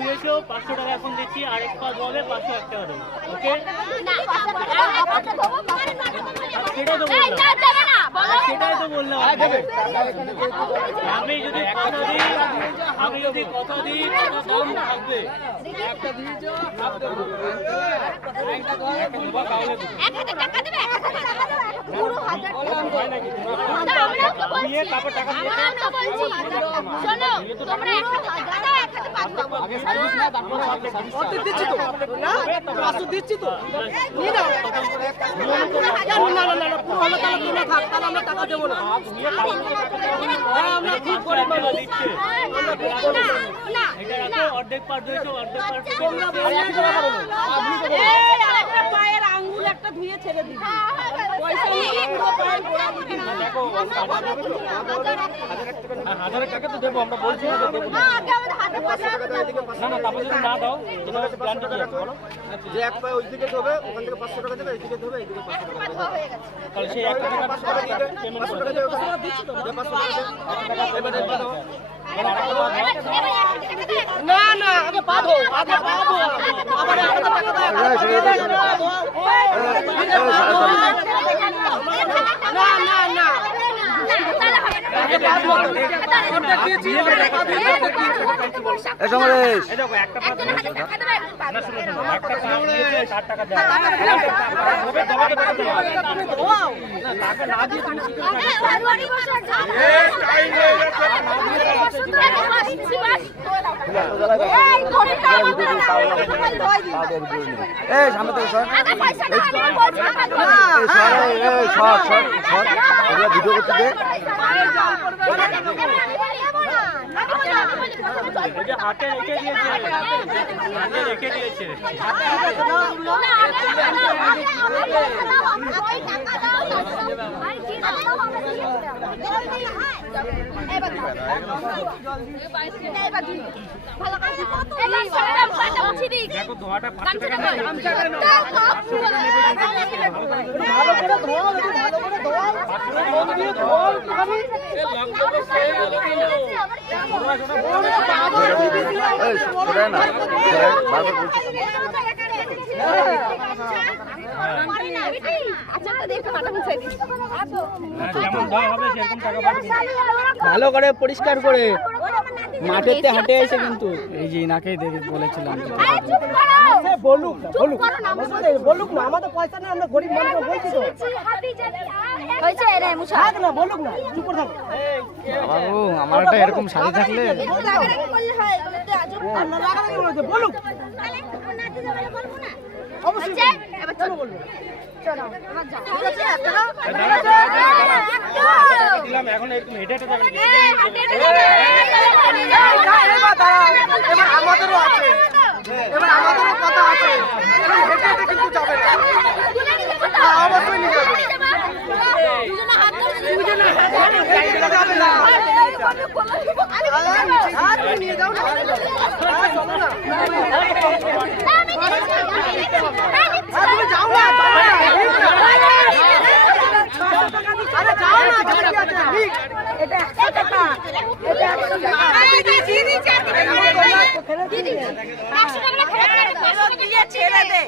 দিয়েছো 500 টাকা এখন দিচ্ছি, আর এক পা ধোবে 501 টাকা দেবো। ওকে সেটাই তো বললাম, আমি যদি কথা দিই কথা দাম থাকবে। একটা দিয়েছো দিচ্ছি তো আমরা টাকা দেবো না, আমরা ঠিক করে অর্ধেক পার দিয়েছো, অর্ধেক পায়ের আঙ্গুল একটা ধুয়ে ছেড়ে দিবি, পয়সা নিয়ে দেখো 1000 টাকা তো দেবো, আমরা বলছি না তারপর যদি না দাও যে এক পায়ে ওই দিকে ধোবে ওখান থেকে 500 টাকা দেবে, এইদিকে ধোবে এইদিকে 500 টাকা দেবে, তাহলে সেই 1 টাকা পেমেন্ট করে দেবো। না না আগে পাবো আবার না না না ভিডিও করতে দে। হাতে রেখে দিয়েছে দেখো ধোয়াটা ভালো করে পরিষ্কার করে মাঠেতে হাঁটে এসে কিন্তু এই যে নাকেই দেখে বলেছিলাম বলুক না আমাদের পয়সা নেই, আমরা গরিব মানুষ বলছি তো বলুক না চুপ করে থাকো। বাবু আমার একটা এরকম শাড়ি থাকলে বলুক এখন একটু হেঁটে আমাদেরও আছে, এবার আমাদেরও কথা আছে, কিন্তু যাবে অবশ্যই নিয়ে যাবে। নিয়ে যাও তুমি যাও না, আরে যাও না, এটা 100 টাকা, এটা 100 টাকা ছেড়ে দে,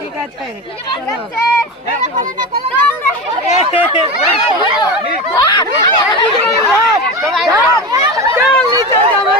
ঠিক আছে চল নিচে যাবো।